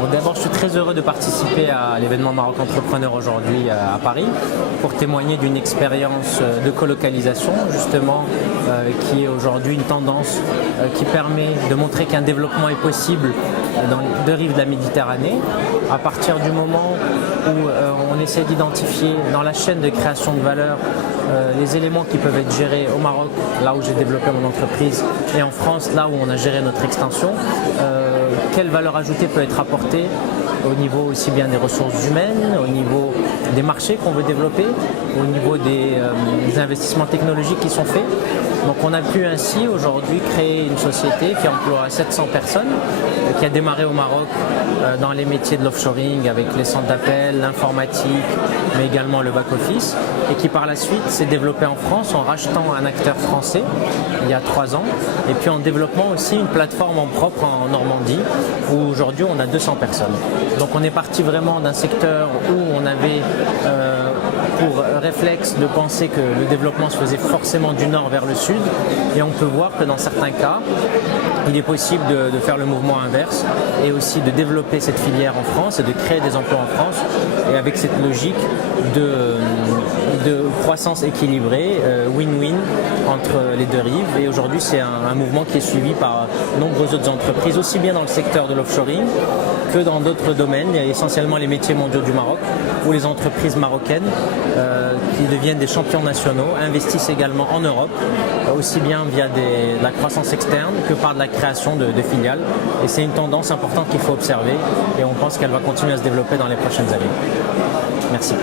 Bon, d'abord, je suis très heureux de participer à l'événement Maroc Entrepreneur aujourd'hui à Paris pour témoigner d'une expérience de colocalisation justement qui est aujourd'hui une tendance qui permet de montrer qu'un développement est possible dans les deux rives de la Méditerranée à partir du moment où on essaie d'identifier dans la chaîne de création de valeur les éléments qui peuvent être gérés au Maroc, là où j'ai développé mon entreprise, et en France, là où on a géré notre extension. Quelle valeur ajoutée peut être apportée au niveau aussi bien des ressources humaines, au niveau des marchés qu'on veut développer, au niveau des investissements technologiques qui sont faits. Donc on a pu ainsi aujourd'hui créer une société qui emploie 700 personnes, qui a démarré au Maroc dans les métiers de l'offshoring avec les centres d'appel, l'informatique, mais également le back-office, et qui par la suite s'est développée en France en rachetant un acteur français il y a 3 ans, et puis en développant aussi une plateforme en propre en Normandie, où aujourd'hui on a 200 personnes. Donc on est parti vraiment d'un secteur où on avait pour réflexe de penser que le développement se faisait forcément du nord vers le sud, et on peut voir que dans certains cas, il est possible de faire le mouvement inverse et aussi de développer cette filière en France et de créer des emplois en France, et avec cette logique de croissance équilibrée, win-win entre les deux rives. Et aujourd'hui, c'est un mouvement qui est suivi par nombreuses autres entreprises, aussi bien dans le secteur de l'offshoring que dans d'autres domaines. Il y a essentiellement les métiers mondiaux du Maroc, où les entreprises marocaines qui deviennent des champions nationaux investissent également en Europe, aussi bien via de la croissance externe que par de la création de filiales. Et c'est une tendance importante qu'il faut observer, et on pense qu'elle va continuer à se développer dans les prochaines années. Merci.